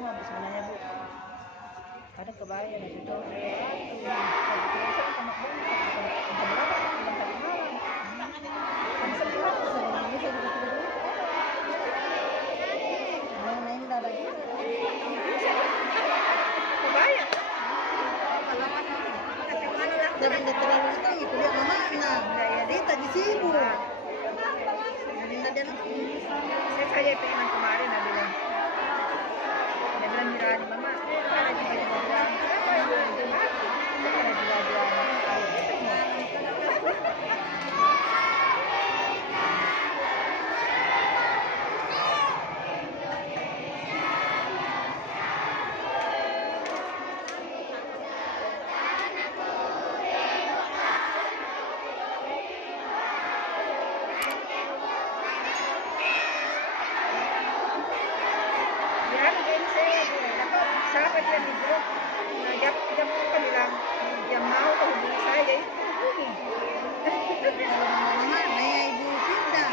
semua Bu sebenarnya Bu. Kadang kebaya di situ. Jangan terlalu itu kuliah mama nah dia tadi sibuk. Saya pengen kemarin dia bilang Mira di mama ada di sahabat yang di grup ngajak kita kan bilang yang mau hubungi saya jadi hubungi mama nanya ibu pindah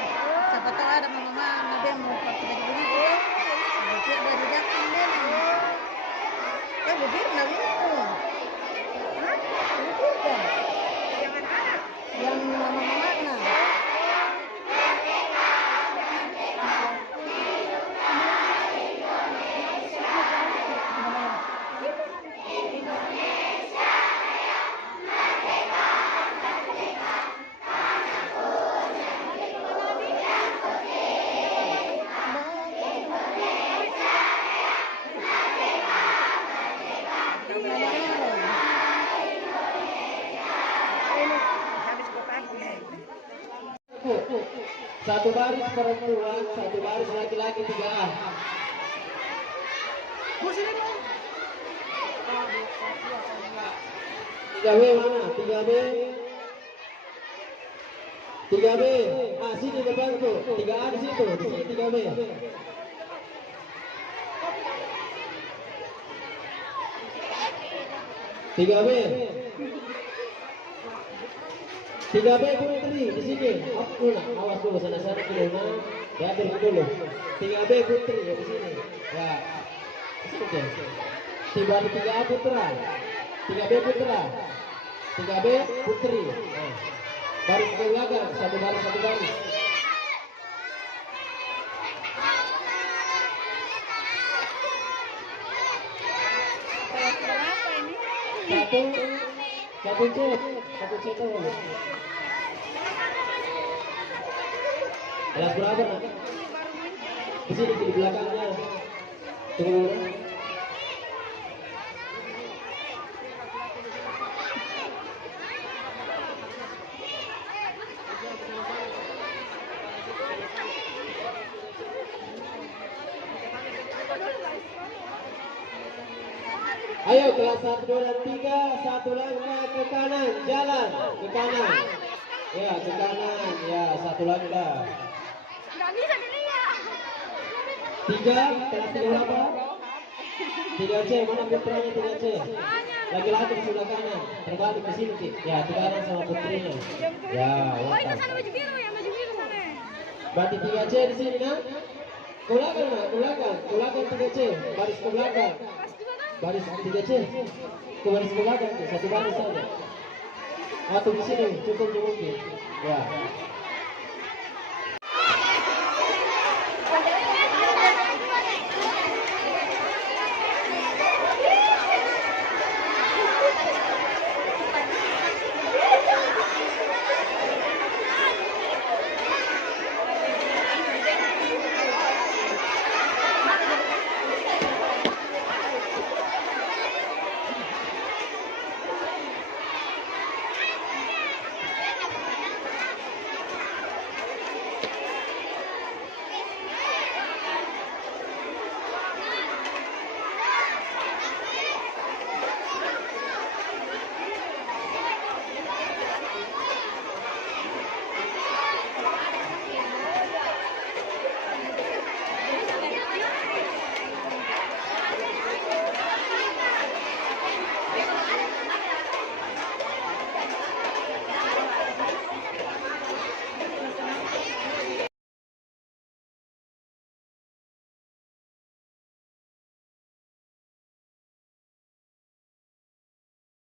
siapa tahu ada mama nabi yang mau pakai baju ini dia udah didatang deh ya begitu nabi itu yang anak yang mama nah Satu baris perempuan, satu baris laki-laki 3A. Bu sini dong. 3B mana? 3B. 3B. Ah, sini depan tuh. 3A di situ. Di sini 3B. 3B. 3B Putri di sini. Awas dulu sana-sana dulu. Diambil dulu. 3B Putri ya di sini. Ya. Di sini deh. 3A Putra. 3B Putra. 3B Putri. Nah. Baris ke belakang, satu baris. Satu C tuh. Kelas berapa nak? Di sini di belakangnya. Tunggu. Ayo kelas 1, 2, dan 3, satu langkah ke kanan, jalan ke kanan. Ya ke kanan, ya satu langkah. 3, kelas 3 berapa? 3C, mana putranya 3C? Laki-laki di sebelah kanan, terbalik ke sini. Ya ke kanan sama putrinya. Ya, mantap. Berarti 3C di sini nak? Ke belakang 3C, baris ke belakang. Baris 3C ke baris belakang, satu baris saja. Atau di sini cukup mungkin. Ya.